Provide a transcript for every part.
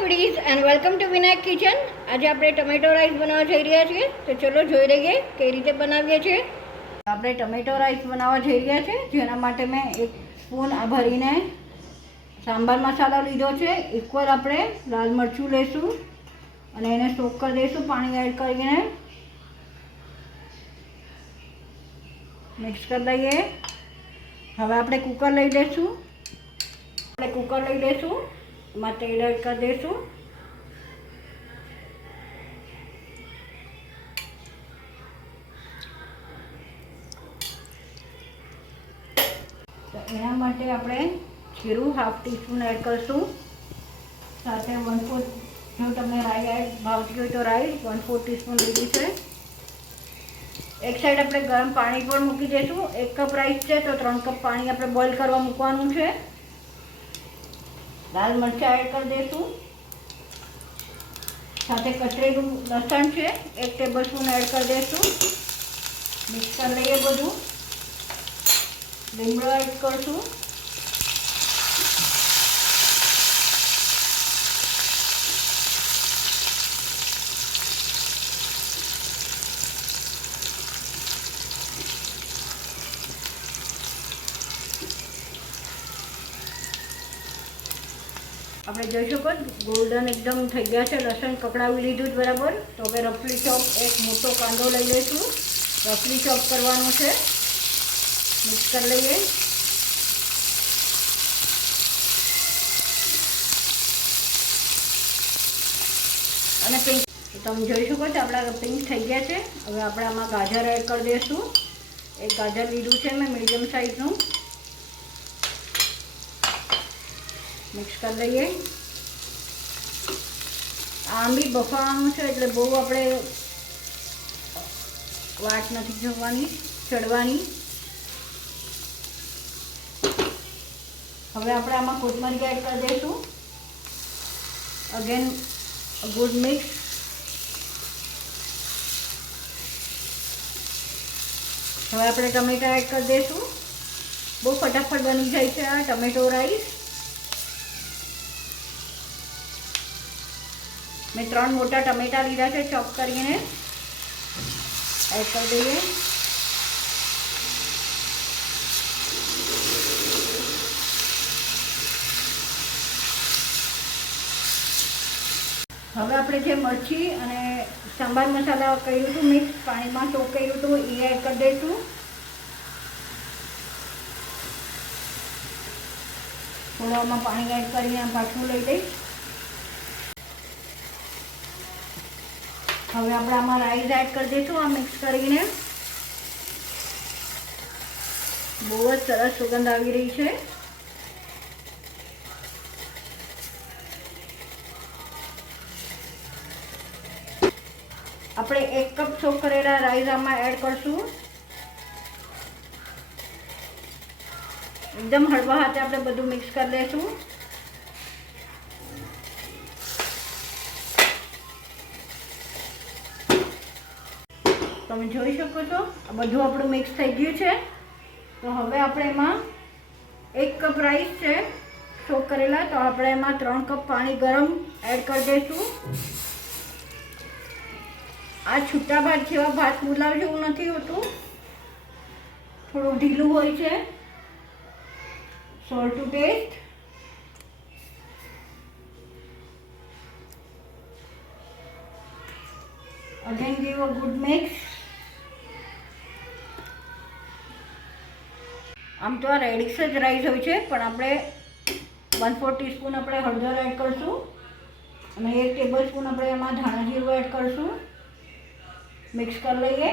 Foodies and welcome to Vinayak kitchen. આજે આપણે tomato rice બનાવવા જઈ રહ્યા છીએ. તો ચલો જોઈ લઈએ કઈ રીતે બનાવીએ છીએ. આપણે ટમેટો રાઈસ બનાવવા જઈ રહ્યા છીએ, જેના માટે મેં 1 સ્પૂન આ ભરીને સાંભાર મસાલો લીધો છે. ઇક્વલ આપણે લાલ મરચું લઈશું અને એને સોક કરી દઈશું પાણી એડ કરીને. મિક્સ કરી લઈએ. હવે આપણે કુકર લઈ લઈશું. એમાં તેલ એડ કરી દઈશું. તો એના માટે આપણે જીરું 1/2 ટીસ્પૂન એડ કરીશું. સાથે 1/4, જો તમને રાઈ એડ ભાવતી હોય તો રાઈ 1/4 ટીસ્પૂન લીધી છે. એક સાઈડ આપણે ગરમ પાણી પર મૂકી દઈશું. 1 કપ રાઈસ છે તો 3 કપ પાણી આપણે બોઇલ કરવા મૂકવાનું છે. લાલ મરચાં એડ કરી દઈશું. સાથે કચરેલું લસણ છે 1 ટેબલ સ્પૂન એડ કરી દઈશું. મિક્સ કરી લઈએ બધું. લીમડો એડ કરીશું. આપણે જોઈ શકો ગોલ્ડન એકદમ થઈ ગયા છે. લસણ કકડાવી લીધું બરાબર. તો હવે રફલી ચોપ એક મોટો કાંદો લઈ લઈશું. રફલી ચોપ કરવાનું છે. મિક્સ કરી લઈએ. અને પિંક, તમે જોઈ શકો છો આપણા પિંક થઈ ગયા છે. હવે આપણે આમાં ગાજર એડ કરી દઈશું. એક ગાજર લીધું છે મેં મીડિયમ સાઈઝનું. મિક્સ કરી લઈએ. આમ બી બફાવાનું છે એટલે બહુ આપણે વાટ નથી ચડવાની. હવે આપણે આમાં કોથમરી એડ કરી દઈશું. Again good mix. હવે આપણે ટમેટા એડ કરી દઈશું. બહુ ફટાફટ બની જાય છે આ ટમેટો રાઈસ. મેં 3 મોટા ટમેટા લીધા છે ચોપ કરીને. એડ કરી દઈએ. હવે આપણે જે મરચી અને સાંભાર મસાલા કર્યું હતું મિક્સ પાણીમાં સોક કર્યું હતું એ એડ કરી દઈશું. થોડામાં પાણી એડ કરીને પાછું લઈ દઈશ. હવે આપણે આમાં રાઈસ એડ કરી દઈશું આ મિક્સ કરીને. બહુ જ સરસ સુગંધ આવી રહી છે. આપણે 1 કપ સોક કરેલા રાઈસ આમાં એડ કરશું. એકદમ હળવા હાથે આપણે બધું મિક્સ કરી લઈશું. તમે જોઈ શકો છો આ બધું આપણું મિક્સ થઈ ગયું છે. તો હવે આપણે એમાં 1 કપ રાઈસ છે સોક કરેલા, તો આપણે એમાં 3 કપ પાણી ગરમ એડ કરી દઈશું. આ છૂટા ભાત જેવા ભાત પુલાવ જેવું નથી હોતું, થોડું ઢીલું હોય છે. Salt to taste. Again give a good mix. આમ તો આ રેડિશ જ રાઈસ હોય છે, પણ આપણે 1/4 ટીસ્પૂન આપણે હળદર એડ કરીશું અને 1 ટેબલ સ્પૂન આપણે એમાં ધાણા જીરું એડ કરીશું. મિક્સ કરી લઈએ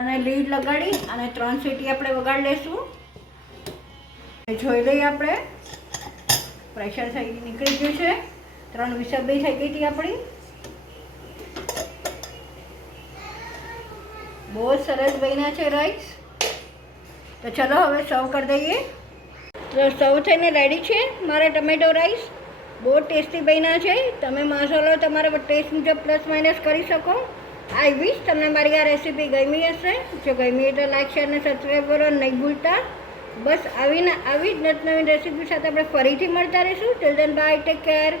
અને લીડ લગાડી અને 3 સીટી આપણે વગાડી લઈશું. જોઈ લઈએ આપણે પ્રેશર નીકળી ગયું છે. 3 વિસલ થઈ ગઈ હતી આપણી. બહુ સરસ બન્યા છે રાઈસ. તો ચલો હવે સર્વ કરી દઈએ. તો સર્વ થઈને રેડી છે મારા ટમેટો રાઈસ. બહુ ટેસ્ટી બન્યા છે. તમે મસાલો તમારા ટેસ્ટ મુજબ પ્લસ માઇનસ કરી શકો. આઈ વિશ તમને મારી આ રેસીપી ગમી હશે. જો ગમી હોય તો લાઈક શેર અને સબસ્ક્રાઈબ કરો નહીં ભૂલતા. બસ આવી જ નવી રેસીપી સાથે આપણે ફરીથી મળતા રહીશું. Till then by, take care.